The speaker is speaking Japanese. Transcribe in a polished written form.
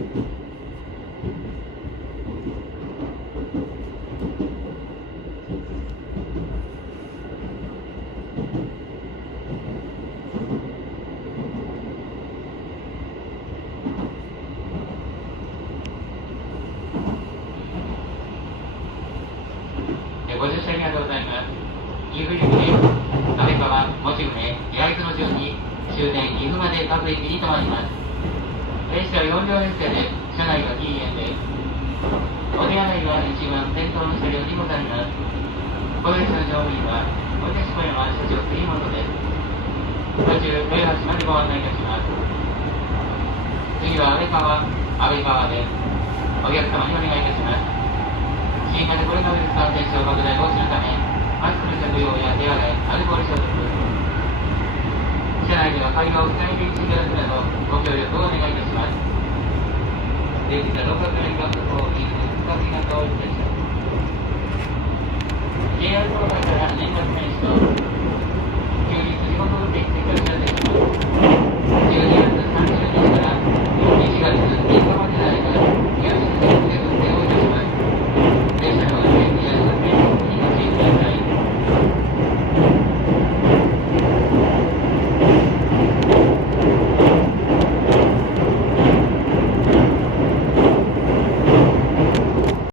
ご乗車ありがとうございます。岐阜行きで安倍川、もち梅、焼津の順に終点岐阜まで各駅に停まります。列車は4両編成で車内が禁煙で、お手洗いは一番先頭の車両にございます。この列車の乗務員は私小山車長杉本です。途中豊橋までご案内いたします。次は安倍川でお客様にお願いいたします。新型コロナウイルス感染症拡大防止のため、マスクの着用や手洗い、アルコール消毒、車内では会話を控えめにしていただくなど、ご協力をお願いいたします。電気が6月連絡を岐阜深木が通りでした。JR 東海から年末年始と